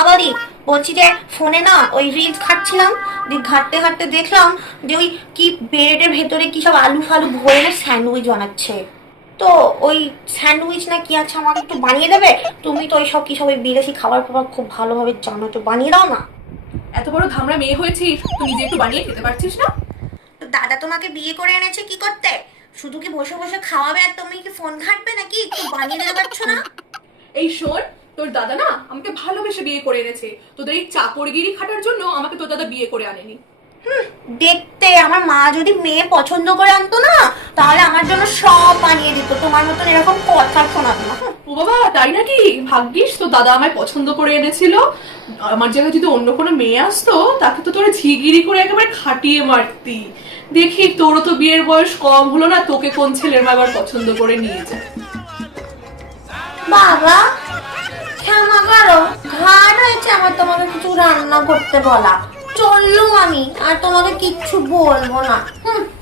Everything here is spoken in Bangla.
আবারই বলছি যে ফোনে না ওই রিলস ঘাটছিলাম, ঘাটতে ঘাটতে দেখলাম যে ওই কি ব্রেডের ভেতরে কি সব আলু ফালু ভরে স্যান্ডউইচ বানাচ্ছে। তো ওই স্যান্ডউইচ না কি আছে আমাকে একটু বানিয়ে দেবে? তুমি তো ওই সব কি সব ওই বিদেশি খাবার ফাবার খুব ভালোভাবে জানো, তো বানিয়ে দাও না। এত বড় ধামড়া মেয়ে হয়েছিস, তুই নিজে একটু বানিয়ে খেতে পারছিস না? তো দাদা তোমাকে বিয়ে করে এনেছে কি করতে? শুধু কি বসে বসে খাওয়াবে আর তুমি কি ফোন ঘাটবে নাকি? একটু বানিয়ে দিতে পারছো না? এই শোন, তোর দাদা না আমাকে ভালোবেসে বিয়ে করে এনেছে। তোদের এই চাকরগিরি খাটার জন্য আমাকে তোর দাদা বিয়ে করে আনেনি। দেখতে আমার মা যদি মেয়ে পছন্দ করে আনতো না, তাহলে আমার জন্য সব বানিয়ে দিত, তোমার মতন এরকম কথা শোনাতো না। ও বাবা, তাই নাকি? ভাগ্যিস তো দাদা আমায় পছন্দ করে এনেছিল। আমার জায়গায় যদি অন্য কোনো মেয়ে আসতো, তাকে তো তোরা ঝিগিরি করে একেবারে খাটিয়ে মারতি। দেখি তোরও তো বিয়ের বয়স কম হলো না, তোকে কোন ছেলের মা আবার পছন্দ করে নিয়ে যায়। বাবা ক্ষমা করো, ঘাট হয়েছে আমার তোমাকে কিছু রান্না করতে বলা। চললুম আমি, আর তোমাকে কিচ্ছু বলবো না।